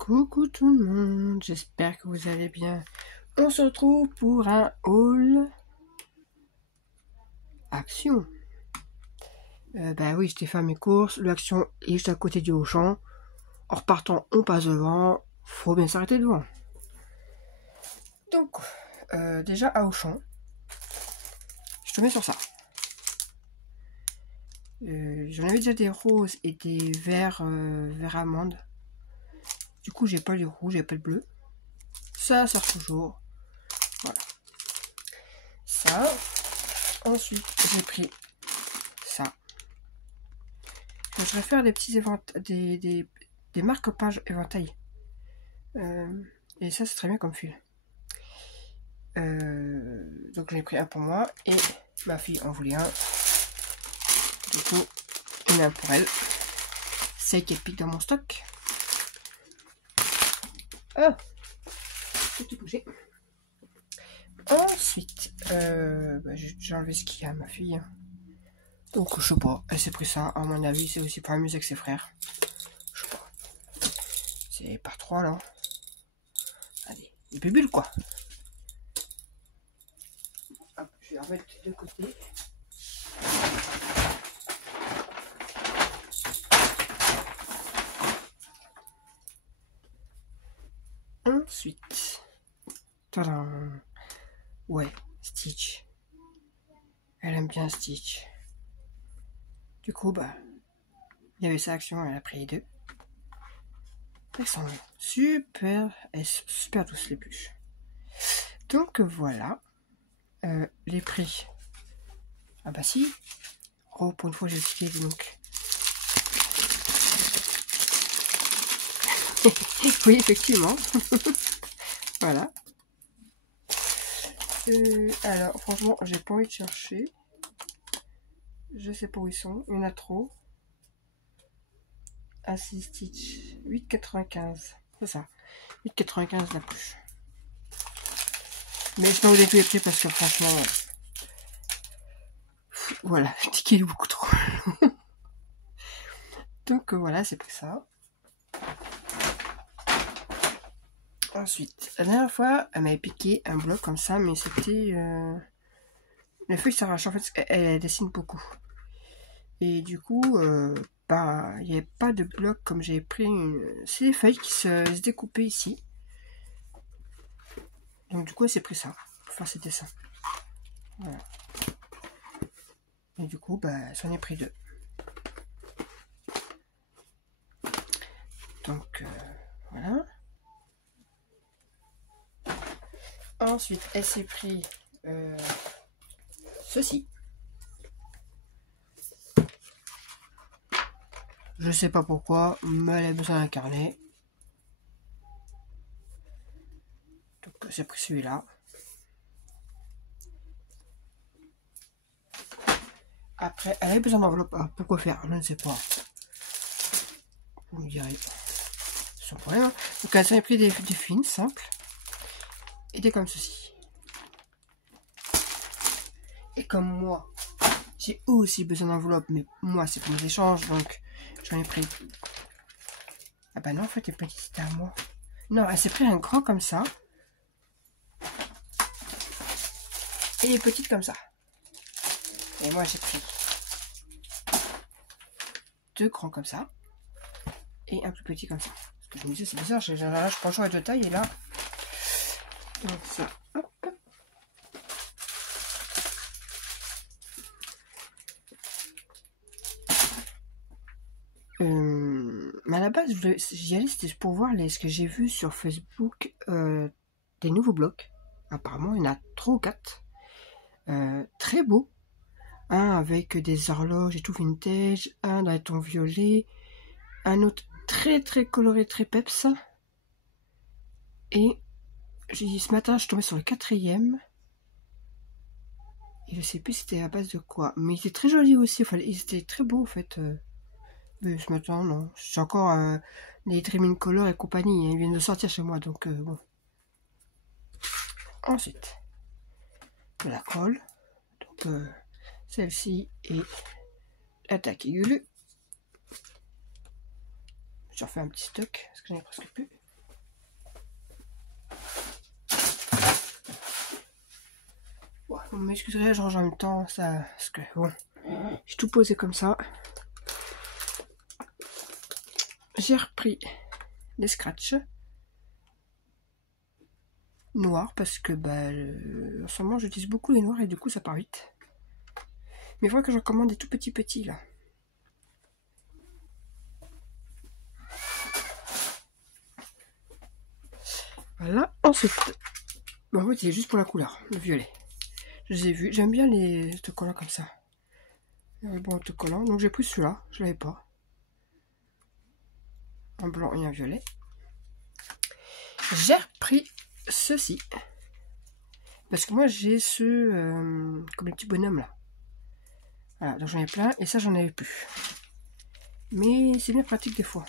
Coucou tout le monde, j'espère que vous allez bien. On se retrouve pour un haul Action. Bah oui, je t'ai fait mes courses, l'Action est juste à côté du Auchan. En repartant, on passe devant, faut bien s'arrêter devant. Donc, déjà à Auchan, je te mets sur ça. J'en avais déjà des roses et des verts, verts amandes. Du coup, j'ai pas le rouge, j'ai pas le bleu. Ça sort toujours. Voilà. Ça. Ensuite, j'ai pris ça. Je voudrais faire des petits des marque-pages éventail. Et ça, c'est très bien comme fil. Donc, j'ai pris un pour moi et ma fille en voulait un. Du coup, une un pour elle. C'est qu'elle pique dans mon stock. Oh, j'ai tout bougé. Ensuite, j'ai enlevé ce qu'il y a à ma fille. Donc, je sais pas, elle s'est pris ça. À mon avis, c'est aussi pour amuser avec ses frères. Je sais pas. C'est par 3 là. Allez, des bulles quoi. Hop, je vais la remettre de côté. Ensuite, tadam. Ouais, Stitch. Elle aime bien Stitch. Du coup, bah, il y avait sa action, elle a pris les deux. Elles sont super, elles sont super douces les bûches. Donc voilà, les prix. Ah bah si. Oh, pour une fois j'ai expliqué donc. Oui, effectivement. Voilà. Alors, franchement, j'ai pas envie de chercher. Je sais pas où ils sont. Il y en a trop. Ah si, Stitch. 8,95. C'est ça. 8,95 la bouche. Mais je peux vous dire tous les prix parce que franchement... Voilà, le ticket est beaucoup trop. Donc voilà, c'est pris ça. Ensuite, la dernière fois, elle m'avait piqué un bloc comme ça, mais c'était... Les feuilles s'arrachent, en fait, elle dessine beaucoup. Et du coup, bah, il n'y avait pas de bloc comme j'avais pris. C'est des feuilles qui se découpaient ici. Donc du coup, elle s'est pris ça pour faire ses dessins. Voilà. Et du coup, bah, j'en ai pris 2. Donc, voilà. Ensuite, elle s'est pris ceci. Je sais pas pourquoi, mais elle a besoin d'un carnet. Donc, j'ai pris celui-là. Après, elle avait besoin d'enveloppe. Ah, pourquoi faire? Je ne sais pas. Vous me direz. Sans problème. Hein. Donc, elle s'est pris des fines, simples. Et des comme ceci. Et comme moi, j'ai aussi besoin d'enveloppe, mais moi, c'est pour les échanges, donc j'en ai pris. Ah bah non, en fait, les petites, c'était à moi. Non, elle s'est pris un grand comme ça. Et les petites comme ça. Et moi, j'ai pris 2 grands comme ça. Et un plus petit comme ça. Parce que je me disais, c'est bizarre, je prends le choix de taille et là. Donc ça. Hop. Mais à la base, j'y allais, c'était pour voir ce que j'ai vu sur Facebook des nouveaux blocs. Apparemment, il y en a 3 ou 4. Très beaux. Un avec des horloges et tout vintage. Un dans les tons violets. Un autre très très coloré, très peps. Et ce matin, je suis tombée sur le 4e. Et je sais plus c'était à base de quoi. Mais il était très joli aussi. Enfin, ils étaient très beaux en fait. Mais ce matin, non. C'est encore les Dreaming Color et compagnie. Hein, ils viennent de sortir chez moi. Donc bon. Ensuite, de la colle. Donc celle-ci est la Takegulu. Je refais un petit stock parce que j'en ai presque plus. Ouais, vous m'excuserez, je range en même temps, ça, parce que bon, j'ai tout posé comme ça. J'ai repris les scratchs noirs parce que en ce moment j'utilise beaucoup les noirs et du coup ça part vite. Mais il faudrait que j'en commande des tout petits là. Voilà, ensuite, en fait c'est juste pour la couleur, le violet. Je les ai vus, j'aime bien les autocollants comme ça. Bon autocollant, donc j'ai pris celui-là, je l'avais pas. Un blanc et un violet. J'ai repris ceci. Parce que moi j'ai comme les petits bonhommes là. Voilà, donc j'en ai plein et ça j'en avais plus. Mais c'est bien pratique des fois.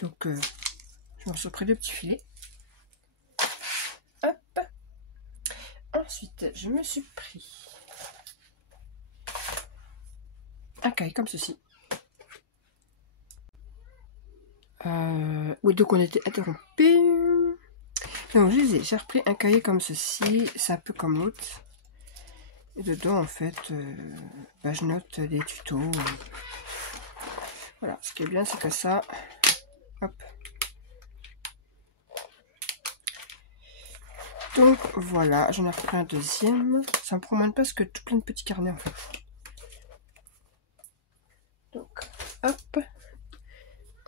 Donc je m'en suis pris 2 petits filets. Hop. Ensuite je me suis pris un cahier comme ceci. Oui, donc on était interrompus. Donc j'ai repris un cahier comme ceci. C'est un peu comme l'autre. Et dedans en fait je note des tutos. Voilà, ce qui est bien c'est que ça, hop. Donc voilà, j'en ai repris un deuxième. Ça me promène parce que tout plein de petits carnets en fait. Donc hop.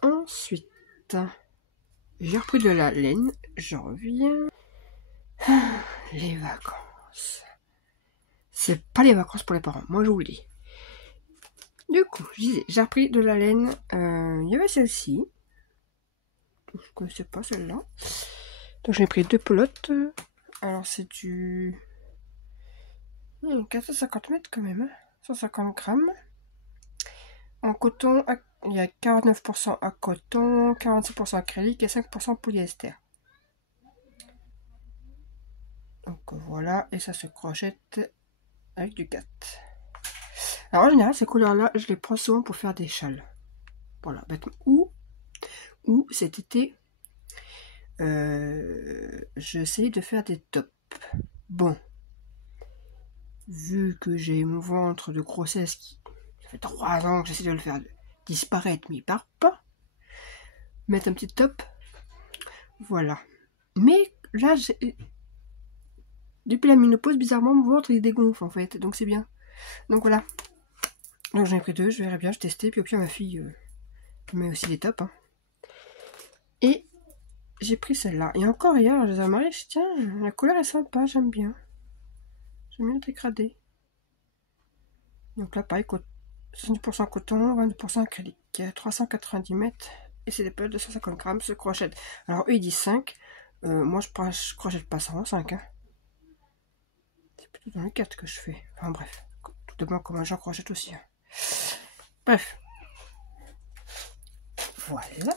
Ensuite, j'ai repris de la laine. Je reviens. Les vacances. C'est pas les vacances pour les parents. Moi je vous le dis. Du coup, je disais, j'ai repris de la laine. Il y avait celle-ci. Je ne connaissais pas celle-là. Donc j'ai pris 2 pelotes. Alors c'est du 450 mètres quand même. 150 grammes. En coton, il y a 49% à coton, 46% acrylique et 5% polyester. Donc voilà, et ça se crochette avec du 4. Alors en général, ces couleurs-là, je les prends souvent pour faire des châles. Voilà, ou cet été, j'essaie de faire des tops. Bon, vu que j'ai mon ventre de grossesse qui, ça fait 3 ans que j'essaie de le faire disparaître, mais il part pas. Mettre un petit top. Voilà. Mais là, depuis la ménopause, bizarrement, mon ventre il dégonfle en fait. Donc c'est bien. Donc voilà. Donc j'en ai pris 2, je verrai bien, je testais. Puis au pire, ma fille met aussi des tops. Hein. Et j'ai pris celle-là. Et encore hier, je les ai mariés, je dis, tiens, la couleur est sympa, j'aime bien. J'aime bien le dégradé. Donc là, pareil, 70% coton, 22% acrylique. 390 mètres. Et c'est des pelotes de 150 grammes, ce crochet. Alors eux, ils disent 5. Moi, je crochette pas 105. Hein. C'est plutôt dans les 4 que je fais. Enfin bref. Tout dépend comment j'en crochette aussi. Hein. Bref. Voilà.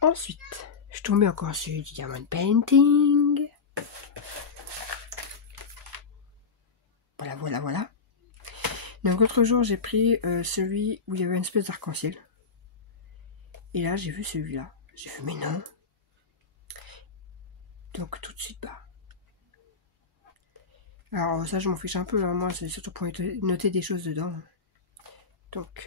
Ensuite, je tombais encore sur du diamond painting. Voilà. Donc l'autre jour, j'ai pris celui où il y avait une espèce d'arc-en-ciel. Et là, j'ai vu celui-là. J'ai fait, mais non. Donc tout de suite, alors ça, je m'en fiche un peu. Hein. Moi, c'est surtout pour noter des choses dedans. Donc...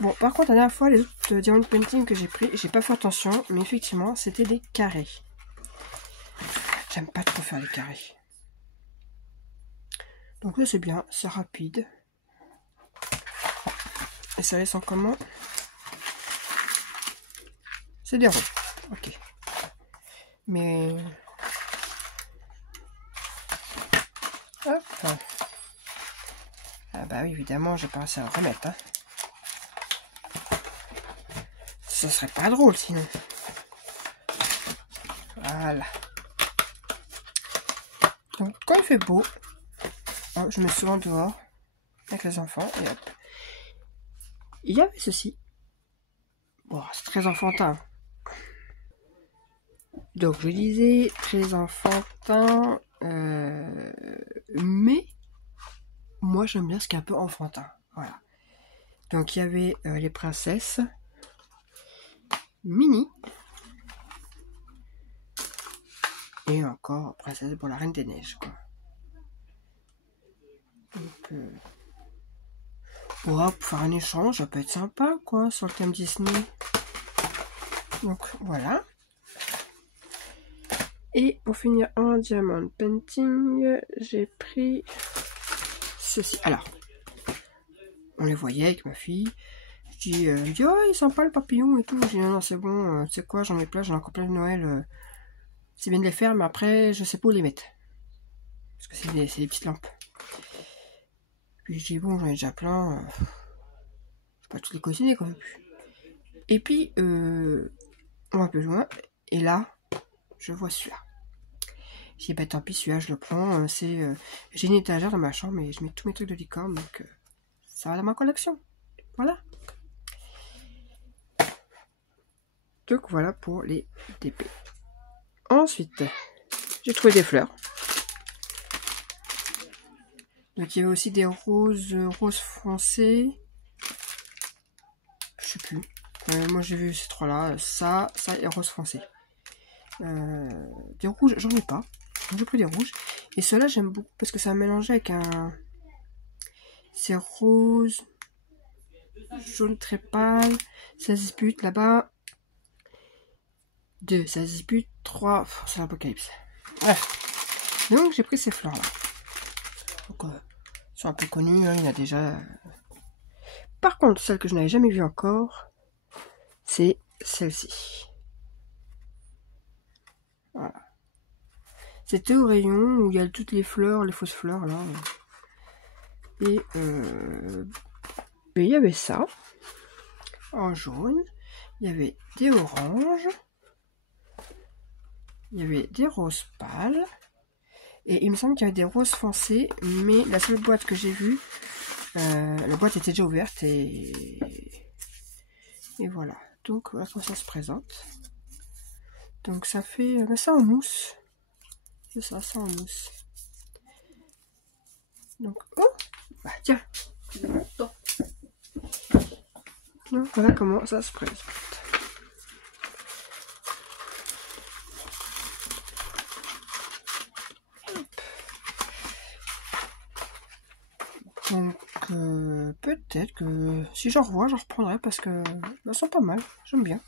Bon, par contre, la dernière fois, les autres diamond painting que j'ai pris, j'ai pas fait attention, mais effectivement, c'était des carrés. J'aime pas trop faire les carrés. Donc là, c'est bien, c'est rapide. Et ça laisse en comment? C'est des ronds. Ok. Mais... Hop. Ah bah oui, évidemment, j'ai pensé à en remettre. Hein. Ce serait pas drôle sinon. Voilà. Donc quand il fait beau, je me mets souvent dehors avec les enfants et hop. Il y avait ceci. Bon, c'est très enfantin. Donc je disais très enfantin, mais moi j'aime bien ce qui est un peu enfantin. Voilà. Donc il y avait les princesses. Mini. Et encore Princesse pour la Reine des Neiges, quoi. Donc, ouais, pour faire un échange, ça peut être sympa, quoi, sur le thème Disney. Donc, voilà. Et pour finir en diamond painting, j'ai pris ceci. Alors, on les voyait avec ma fille. Elle me dit, oh, il est sympa le papillon et tout. Je dis, non, c'est bon, tu sais quoi, j'en ai plein, j'en ai encore plein de Noël. C'est bien de les faire, mais après, je sais pas où les mettre. Parce que c'est des petites lampes. Puis je dis, bon, j'en ai déjà plein. Je vais pas toutes les cuisiner quand même. Et puis, on va plus loin. Et là, je vois celui-là. J'ai dit, bah tant pis, celui-là, je le prends. J'ai une étagère dans ma chambre et je mets tous mes trucs de licorne. Donc, ça va dans ma collection. Voilà. Donc, voilà pour les DP. Ensuite, j'ai trouvé des fleurs. Donc, il y avait aussi des roses foncées. Je sais plus. Moi, j'ai vu ces trois-là. Ça et rose foncé. Des rouges, j'en ai pas. J'ai pris des rouges. Et ceux-là, j'aime beaucoup parce que ça a mélangé avec un... C'est rose, jaune très pâle. Ça se dispute là-bas. 2, ça se dispute. 3, c'est l'apocalypse. Bref. Donc, j'ai pris ces fleurs-là. Donc, elles sont un peu connues. Hein, il y en a déjà... Par contre, celle que je n'avais jamais vue encore, c'est celle-ci. Voilà. C'était au rayon où il y a toutes les fleurs, les fausses fleurs là. Et il y avait ça en jaune. Il y avait des oranges. Il y avait des roses pâles. Et il me semble qu'il y avait des roses foncées. Mais la seule boîte que j'ai vue, la boîte était déjà ouverte. Et voilà. Donc voilà comment ça se présente. Donc ça fait ça en mousse. C'est ça en mousse. Donc, oh, bah tiens. Donc voilà comment ça se présente. Donc peut-être que si j'en revois, j'en reprendrai parce que elles sont pas mal. J'aime bien.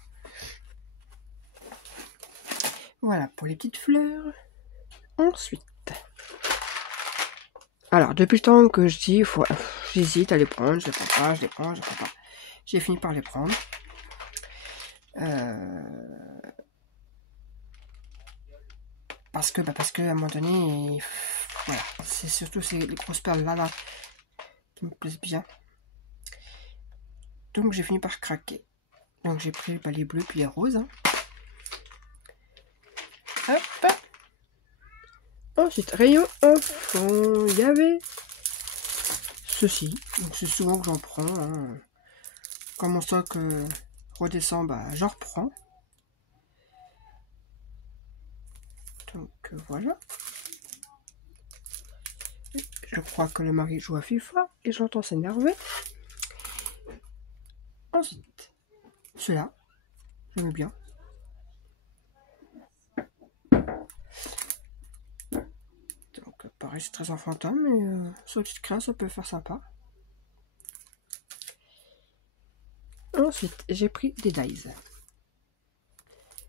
Voilà pour les petites fleurs. Ensuite, alors depuis le temps que je dis, j'hésite à les prendre, je les prends pas, je les prends, je les prends pas. J'ai fini par les prendre. Parce que à un moment donné, voilà, c'est surtout les grosses perles là qui me plaisent bien. Donc j'ai fini par craquer. Donc j'ai pris les bleus puis les roses. Hein. Hop. Ensuite, rayon enfant, il y avait ceci. Donc c'est souvent que j'en prends. Hein. Quand mon stock redescend, bah j'en reprends. Donc voilà. Je crois que le mari joue à FIFA et j'entends s'énerver. Ensuite, ceux-là, j'aime bien. Donc pareil, c'est très enfantin, mais sur une petite crainte, ça peut faire sympa. Ensuite, j'ai pris des dies.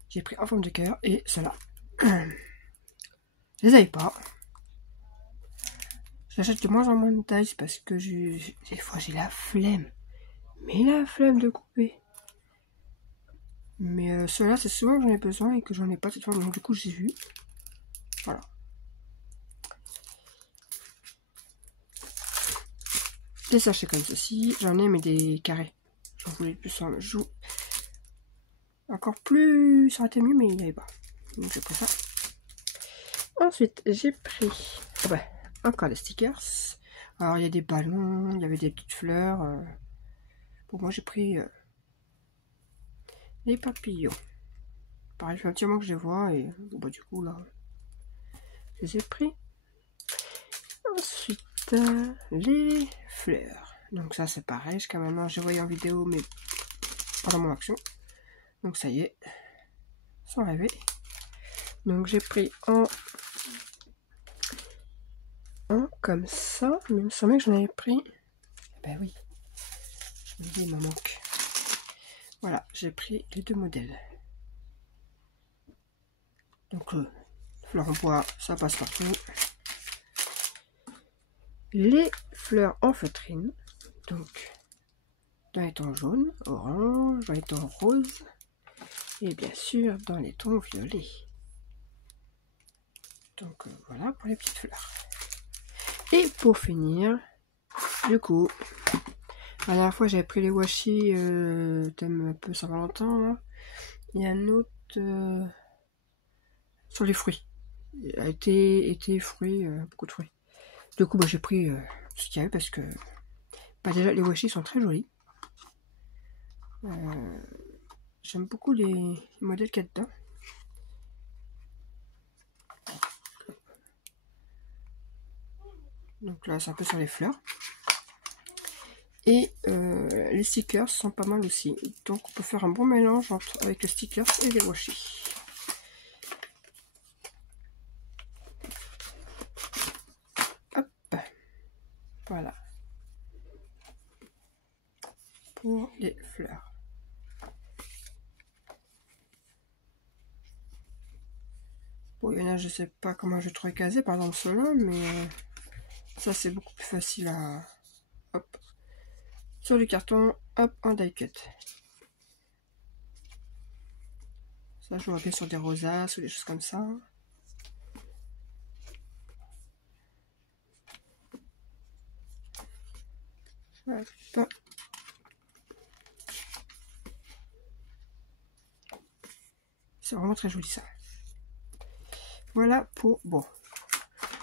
J'ai pris en forme de cœur et ceux-là. Je les avais pas. J'achète de moins en moins de dies parce que des fois j'ai la flemme. Mais la flemme de couper. Mais ceux-là, c'est souvent que j'en ai besoin et que j'en ai pas cette fois. Donc du coup, j'ai vu. Voilà. Des sachets comme ceci. J'en ai mais des carrés. J'en voulais plus en joue. Encore plus, ça aurait été mieux, mais il n'y avait pas. Donc j'ai pris ça. Ensuite, j'ai pris encore des stickers. Alors il y a des ballons, il y avait des petites fleurs. Pour moi j'ai pris les papillons. Pareil, je fais un petit moment que je les vois et du coup là, je les ai pris. Ensuite, les fleurs. Donc ça c'est pareil, jusqu'à maintenant j'ai voyé en vidéo mais pendant mon action. Donc ça y est, sont arrivés. Donc j'ai pris en comme ça, mais il me semblait que j'en avais pris. Ben oui, il m'en manque. Voilà, j'ai pris les 2 modèles. Donc fleurs en bois, ça passe partout. Les fleurs en feutrine, donc dans les tons jaunes, orange, dans les tons roses, et bien sûr dans les tons violets. Donc voilà pour les petites fleurs. Et pour finir, du coup, la dernière fois j'avais pris les washi thème un peu Saint-Valentin là. Il y a un autre sur les fruits. Été fruits, beaucoup de fruits. Du coup j'ai pris ce qu'il y avait parce que déjà les washi sont très jolis. J'aime beaucoup les modèles qu'il y a dedans. Donc là c'est un peu sur les fleurs. Et les stickers sont pas mal aussi. Donc on peut faire un bon mélange avec les stickers et les washi. Hop. Voilà. Pour les fleurs. Bon, il y en a, je sais pas comment je trouve casé, par exemple ceux-là, mais ça c'est beaucoup plus facile à... Hop. Sur du carton, hop, en die cut. Ça, je vois bien sur des rosaces ou des choses comme ça. Hop. C'est vraiment très joli ça. Voilà pour... Bon.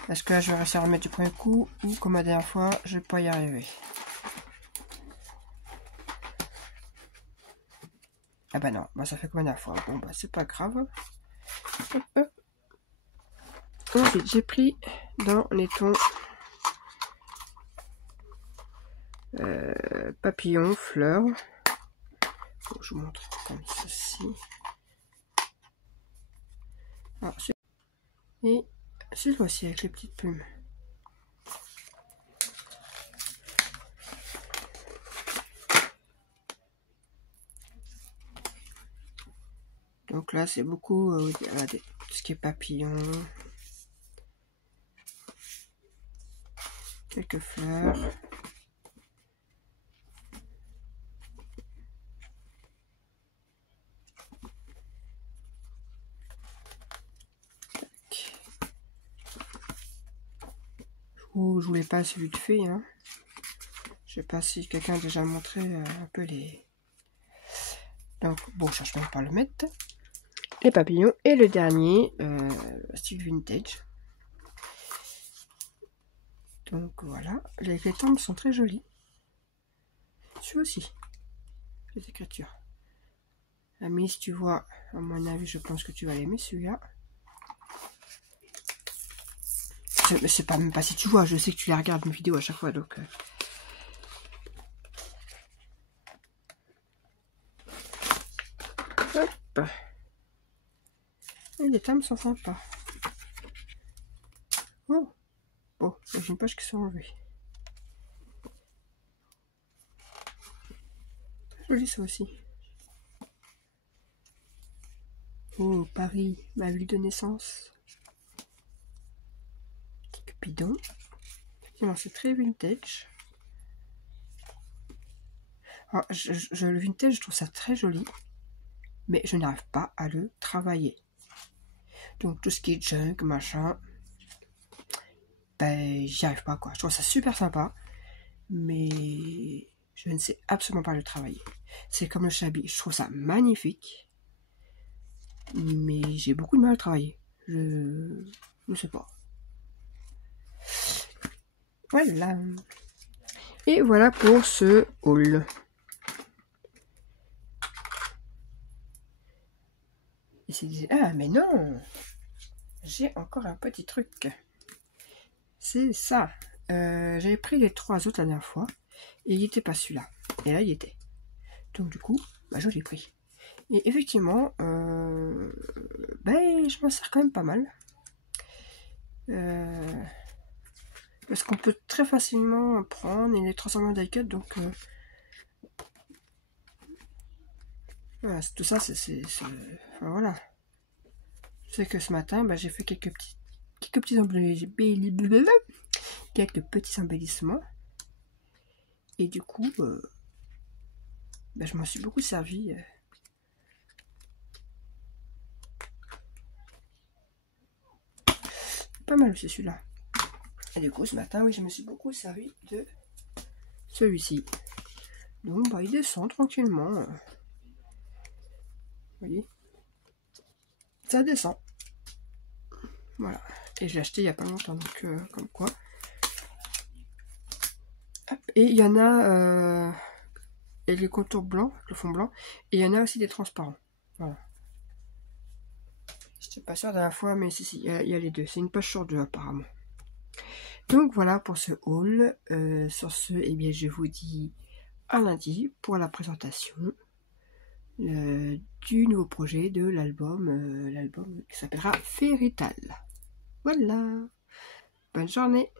Est-ce que là je vais réussir à remettre du premier coup ou comme la dernière fois, je vais pas y arriver. Ah bah non, bah ça fait comme la dernière fois. Bon bah c'est pas grave. Hop, hop. Ensuite j'ai pris dans les tons papillon, fleurs. Bon, je vous montre comme ceci. Alors, et cette fois-ci avec les petites plumes. Donc là c'est beaucoup tout ce qui est papillon. Quelques fleurs. Je voulais pas celui de fée, hein. Je sais pas si quelqu'un a déjà montré un peu les... Donc bon, je cherche même pas à le mettre. Les papillons. Et le dernier, style vintage. Donc voilà, les tombes sont très jolies. Celui aussi, les écritures. Ami, si tu vois, à mon avis, je pense que tu vas l'aimer celui-là. C'est pas même pas si tu vois, je sais que tu les regardes mes vidéos à chaque fois, donc... Hop. Et les tomes sont sympas. Oh. Bon, j'ai une page qui sont enlevées. Joli ça aussi. Oh, Paris, ma ville de naissance. Petit Cupidon. Effectivement, c'est très vintage. Alors, le vintage, je trouve ça très joli, mais je n'arrive pas à le travailler. Donc, tout ce qui est junk, machin, ben, j'y arrive pas, quoi. Je trouve ça super sympa, mais je ne sais absolument pas le travailler. C'est comme le Chabi, je trouve ça magnifique, mais j'ai beaucoup de mal à le travailler. Je ne sais pas. Voilà. Et voilà pour ce haul. Et c'est... Ah, mais non! J'ai encore un petit truc. C'est ça. J'avais pris les 3 autres la dernière fois. Et il n'était pas celui-là. Et là, il était. Donc du coup, bah, je l'ai pris. Et effectivement, ben, mais je m'en sers quand même pas mal. Parce qu'on peut très facilement prendre et les transformer en die-cut, donc voilà, tout ça, enfin, voilà. Je sais que ce matin, j'ai fait quelques petits embellissements. Et du coup, je m'en suis beaucoup servi. Pas mal aussi celui-là. Et du coup, ce matin, oui, je me suis beaucoup servi de celui-ci. Donc, il descend tranquillement. Vous voyez, ça descend. Voilà. Et je l'ai acheté il n'y a pas longtemps, donc comme quoi. Hop. Et il y en a et les contours blancs, le fond blanc, et il y en a aussi des transparents. Voilà. Je n'étais pas sûre de la fois, mais si, il y a les deux. C'est une poche sur deux apparemment. Donc voilà pour ce haul. Sur ce, eh bien, je vous dis à lundi pour la présentation du nouveau projet de l'album qui s'appellera Fairytale. Voilà. Bonne journée.